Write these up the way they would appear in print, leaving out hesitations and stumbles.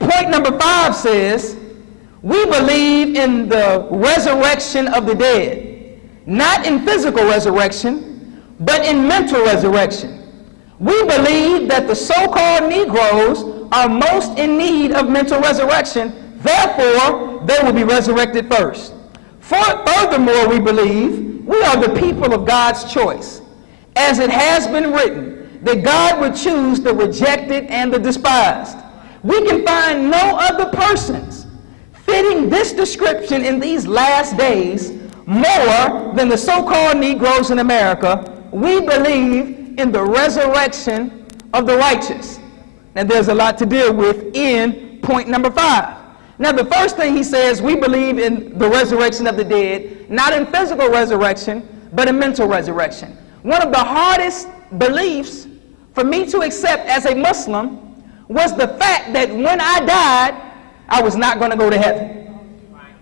point number 5 says, we believe in the resurrection of the dead, not in physical resurrection, but in mental resurrection. We believe that the so-called Negroes are most in need of mental resurrection, therefore, they will be resurrected first. Furthermore, we believe we are the people of God's choice, as it has been written, that God would choose the rejected and the despised. We can find no other persons fitting this description in these last days more than the so-called Negroes in America. We believe in the resurrection of the righteous. And there's a lot to deal with in point number 5. Now, the first thing he says, we believe in the resurrection of the dead, not in physical resurrection, but in mental resurrection. One of the hardest beliefs for me to accept as a Muslim was the fact that when I died, I was not going to go to heaven,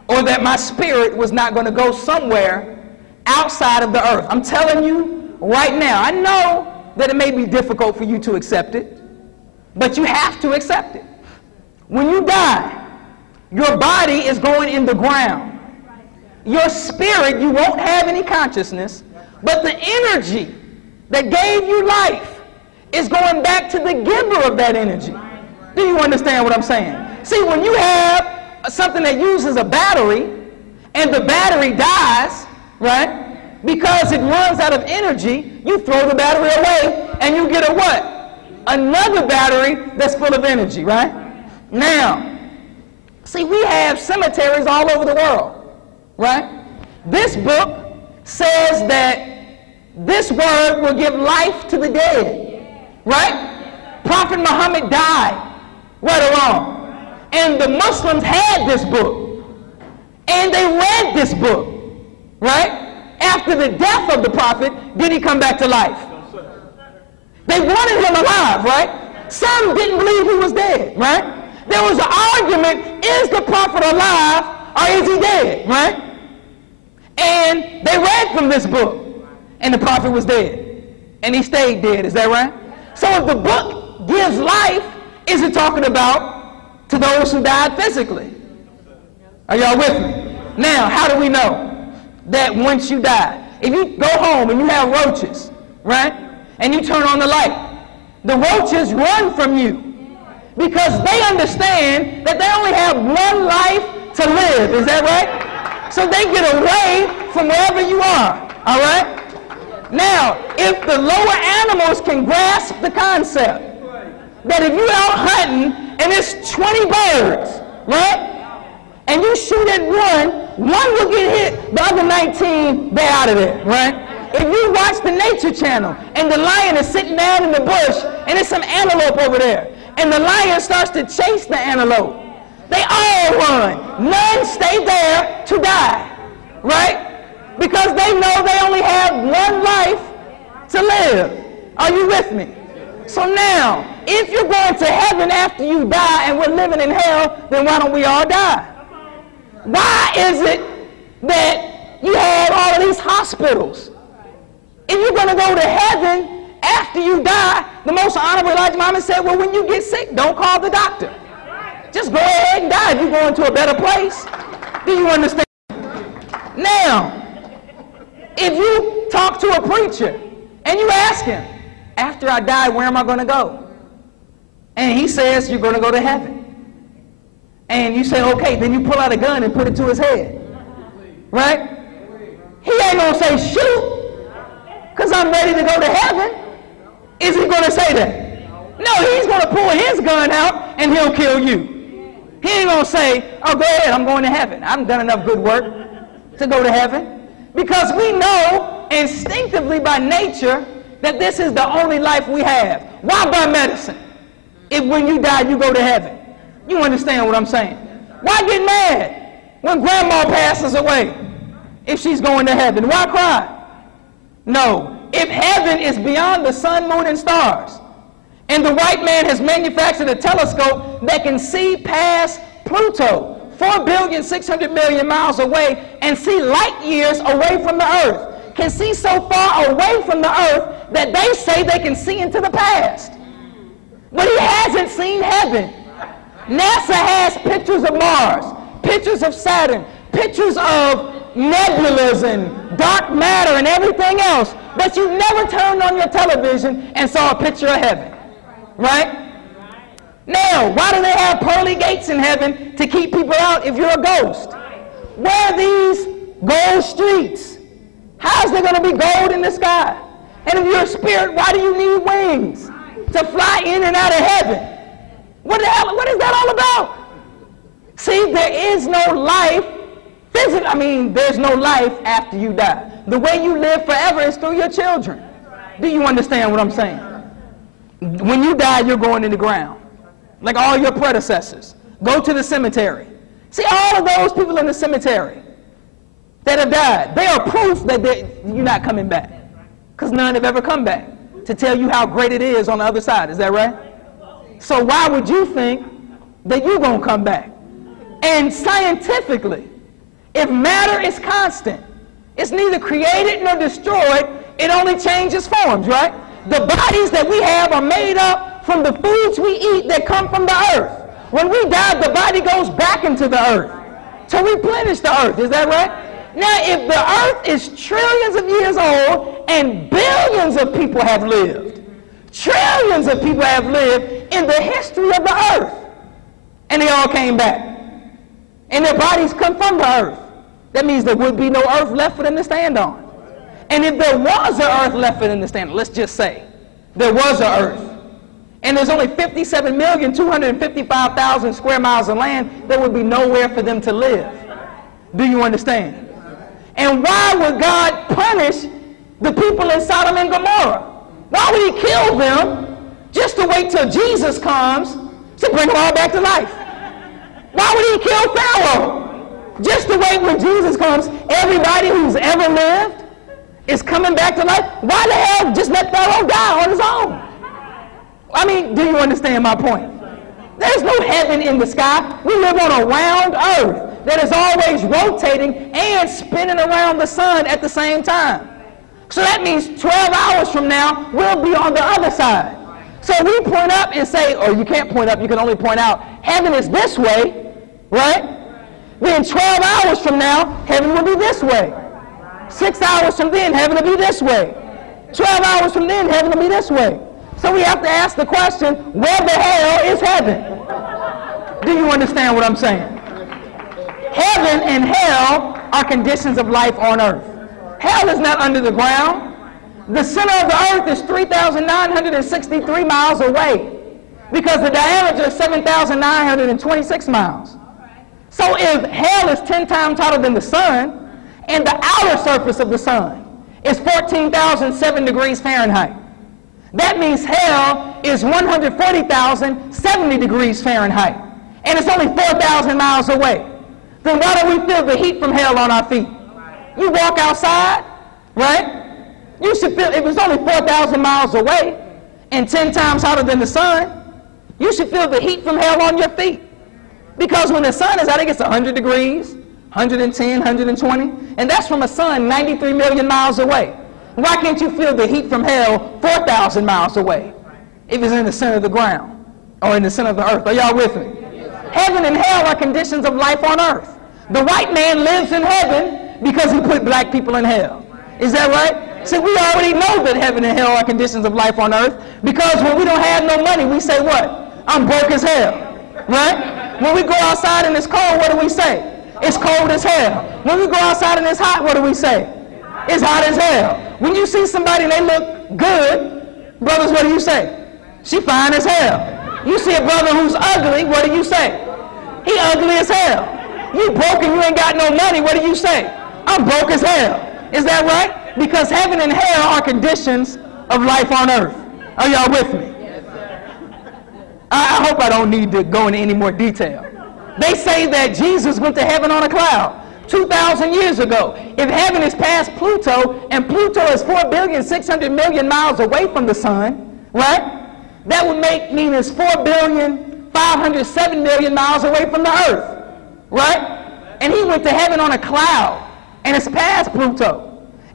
or that my spirit was not going to go somewhere outside of the earth. I'm telling you right now, I know that it may be difficult for you to accept it, but you have to accept it. When you die, your body is going in the ground. Your spirit, you won't have any consciousness, but the energy that gave you life is going back to the giver of that energy. Do you understand what I'm saying? See, when you have something that uses a battery and the battery dies, right, because it runs out of energy, you throw the battery away and you get a what? Another battery that's full of energy, right? Now, see, we have cemeteries all over the world, right? This book says that this word will give life to the dead, right? Prophet Muhammad died, right or wrong. And the Muslims had this book, and they read this book, right? After the death of the Prophet, did he come back to life? They wanted him alive, right? Some didn't believe he was dead, right? There was an argument, is the Prophet alive or is he dead, right? And they read from this book, and the Prophet was dead, and he stayed dead, is that right? So if the book gives life, is it talking about to those who died physically? Are y'all with me? Now, how do we know that once you die? If you go home and you have roaches, right? And you turn on the light, the roaches run from you because they understand that they only have one life to live. Is that right? So they get away from wherever you are. All right? Now, if the lower animals can grasp the concept that if you're out hunting and it's 20 birds, right? And you shoot at one will get hit, the other 19, they're out of there, right? If you watch the Nature Channel and the lion is sitting down in the bush and there's some antelope over there, and the lion starts to chase the antelope, they all run. None stay there to die, right? Because they know they only have one life to live. Are you with me? So now, if you're going to heaven after you die and we're living in hell, then why don't we all die? Why is it that you have all of these hospitals? If you're going to go to heaven after you die, the most honorable Elijah Muhammad said, well, when you get sick, don't call the doctor. Just go ahead and die if you're going to a better place. Do you understand? Now, if you talk to a preacher and you ask him, after I die, where am I going to go? And he says, you're going to go to heaven. And you say, okay, then you pull out a gun and put it to his head. Right? He ain't going to say, shoot, because I'm ready to go to heaven. Is he going to say that? No, he's going to pull his gun out and he'll kill you. He ain't going to say, oh, go ahead, I'm going to heaven. I haven't done enough good work to go to heaven. Because we know instinctively by nature that this is the only life we have. Why by medicine? If when you die, you go to heaven. You understand what I'm saying? Why get mad when grandma passes away if she's going to heaven? Why cry? No. If heaven is beyond the sun, moon, and stars, and the white man has manufactured a telescope that can see past Pluto, 4,600,000,000 miles away, and see light years away from the earth, can see so far away from the earth that they say they can see into the past. But he hasn't seen heaven. NASA has pictures of Mars, pictures of Saturn, pictures of nebulas and dark matter and everything else, but you never turned on your television and saw a picture of heaven, right? Now, why do they have pearly gates in heaven to keep people out if you're a ghost? Where are these gold streets? How's there going to be gold in the sky? And if you're a spirit, why do you need wings to fly in and out of heaven? What is that all about? See, there is no life. There's no life after you die. The way you live forever is through your children. Do you understand what I'm saying? When you die, you're going in the ground. Like all your predecessors. Go to the cemetery. See, all of those people in the cemetery that have died, they are proof that you're not coming back. Because none have ever come back to tell you how great it is on the other side. Is that right? So why would you think that you're going to come back? And scientifically, if matter is constant, it's neither created nor destroyed, it only changes forms, right? The bodies that we have are made up from the foods we eat that come from the earth. When we die, the body goes back into the earth to replenish the earth. Is that right? Now, if the earth is trillions of years old and billions of people have lived, trillions of people have lived in the history of the earth, and they all came back, and their bodies come from the earth, that means there would be no earth left for them to stand on. And if there was an earth left for them to stand on, let's just say there was an earth, and there's only 57,255,000 square miles of land, there would be nowhere for them to live. Do you understand? And why would God punish the people in Sodom and Gomorrah? Why would he kill them just to wait till Jesus comes to bring them all back to life? Why would he kill Pharaoh? Just to wait when Jesus comes, everybody who's ever lived is coming back to life. Why the hell just let Pharaoh die on his own? I mean, do you understand my point? There's no heaven in the sky. We live on a round earth that is always rotating and spinning around the sun at the same time. So that means 12 hours from now, we'll be on the other side. So we point up and say, or you can't point up, you can only point out, heaven is this way, right? Then 12 hours from now, heaven will be this way. 6 hours from then, heaven will be this way. 12 hours from then, heaven will be this way. So we have to ask the question, where the hell is heaven? Do you understand what I'm saying? Heaven and hell are conditions of life on earth. Hell is not under the ground. The center of the earth is 3,963 miles away because the diameter is 7,926 miles. So if hell is 10 times hotter than the sun, and the outer surface of the sun is 14,007 degrees Fahrenheit, that means hell is 140,070 degrees Fahrenheit, and it's only 4,000 miles away. Then why don't we feel the heat from hell on our feet? You walk outside, right? You should feel, if it's only 4,000 miles away and 10 times hotter than the sun, you should feel the heat from hell on your feet. Because when the sun is out, it gets 100 degrees, 110, 120, and that's from a sun 93 million miles away. Why can't you feel the heat from hell 4,000 miles away if it's in the center of the ground or in the center of the earth? Are y'all with me? Heaven and hell are conditions of life on earth. The white man lives in heaven because he put black people in hell. Is that right? See, we already know that heaven and hell are conditions of life on earth because when we don't have no money, we say what? I'm broke as hell. Right? When we go outside and it's cold, what do we say? It's cold as hell. When we go outside and it's hot, what do we say? It's hot as hell. When you see somebody and they look good, brothers, what do you say? She fine as hell. You see a brother who's ugly, what do you say? He ugly as hell. You broke and you ain't got no money, what do you say? I'm broke as hell. Is that right? Because heaven and hell are conditions of life on earth. Are y'all with me? I hope I don't need to go into any more detail. They say that Jesus went to heaven on a cloud 2,000 years ago. If heaven is past Pluto, and Pluto is 4,600,000,000 miles away from the sun, right? That would mean it's 4,507,000,000 miles away from the earth, right? And he went to heaven on a cloud, and it's past Pluto.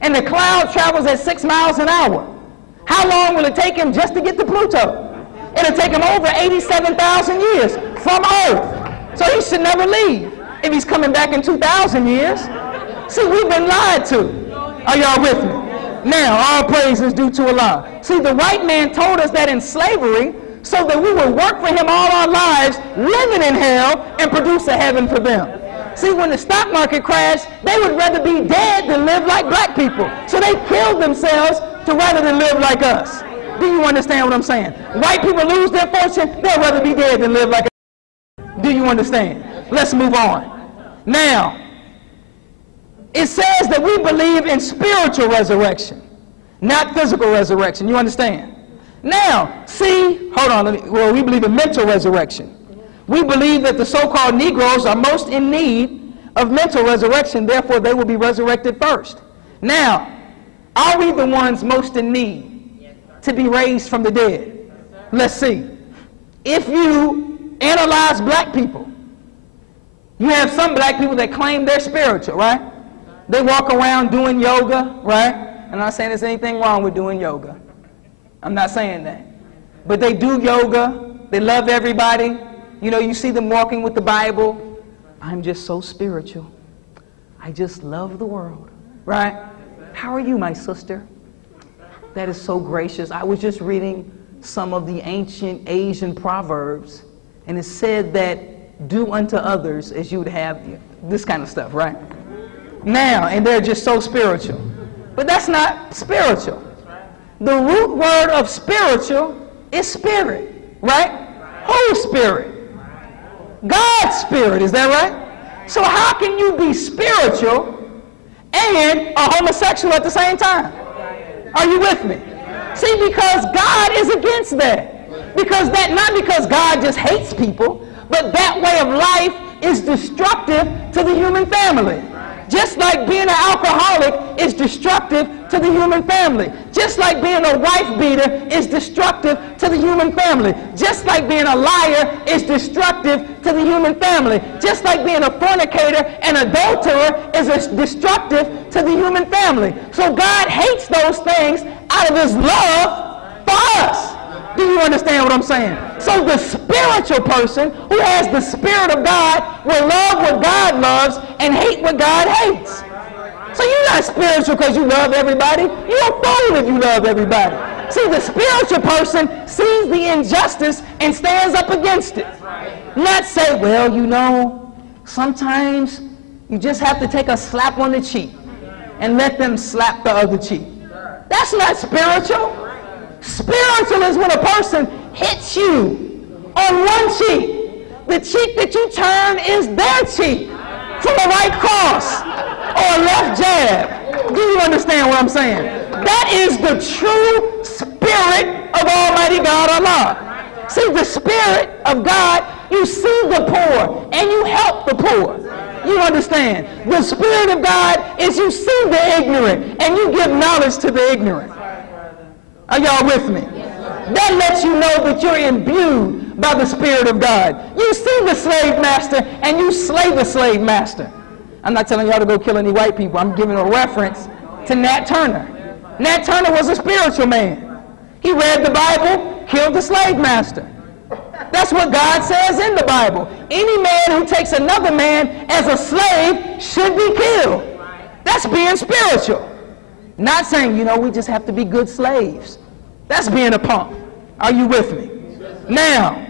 And the cloud travels at 6 miles an hour. How long will it take him just to get to Pluto? It'll take him over 87,000 years, from earth. So he should never leave if he's coming back in 2,000 years. See, we've been lied to. Are y'all with me? Now, all praise is due to Allah. See, the white man told us that in slavery so that we would work for him all our lives, living in hell, and produce a heaven for them. See, when the stock market crashed, they would rather be dead than live like black people. So they killed themselves to rather than live like us. Do you understand what I'm saying? White people lose their fortune, they'd rather be dead than live like us. Do you understand? Let's move on. Now, it says that we believe in spiritual resurrection, not physical resurrection. You understand? Now, see, hold on, we believe in mental resurrection. We believe that the so-called Negroes are most in need of mental resurrection, therefore they will be resurrected first. Now, are we the ones most in need to be raised from the dead? Let's see. If you analyze black people, you have some black people that claim they're spiritual, right? They walk around doing yoga, right? I'm not saying there's anything wrong with doing yoga. I'm not saying that. But they do yoga. They love everybody. You know, you see them walking with the Bible. I'm just so spiritual. I just love the world, right? How are you, my sister? That is so gracious. I was just reading some of the ancient Asian proverbs, and it said that do unto others as you would have this kind of stuff, right? Now, and they're just so spiritual. But that's not spiritual. The root word of spiritual is spirit, right? Whose spirit? God's spirit, is that right? So how can you be spiritual and a homosexual at the same time? Are you with me? See, because God is against that. Because that, not because God just hates people, but that way of life is destructive to the human family. Just like being an alcoholic is destructive to the human family. Just like being a wife beater is destructive to the human family. Just like being a liar is destructive to the human family. Just like being a fornicator and adulterer is destructive to the human family. So God hates those things out of his love for us. Do you understand what I'm saying? So the spiritual person who has the Spirit of God will love what God loves and hate what God hates. So you're not spiritual because you love everybody. You're a fool if you love everybody. See, the spiritual person sees the injustice and stands up against it. Not say, well, you know, sometimes you just have to take a slap on the cheek and let them slap the other cheek. That's not spiritual. Spiritual is when a person hits you on one cheek. The cheek that you turn is their cheek from a right cross or a left jab. Do you understand what I'm saying? That is the true spirit of Almighty God Allah. See, the spirit of God, you see the poor and you help the poor. You understand? The spirit of God is you see the ignorant and you give knowledge to the ignorant. Are y'all with me? That lets you know that you're imbued by the Spirit of God. You see the slave master and you slay the slave master. I'm not telling y'all to go kill any white people. I'm giving a reference to Nat Turner. Nat Turner was a spiritual man. He read the Bible, killed the slave master. That's what God says in the Bible. Any man who takes another man as a slave should be killed. That's being spiritual. Not saying, you know, we just have to be good slaves. That's being a punk. Are you with me? Now,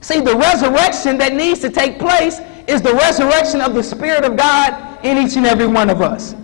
see, the resurrection that needs to take place is the resurrection of the Spirit of God in each and every one of us.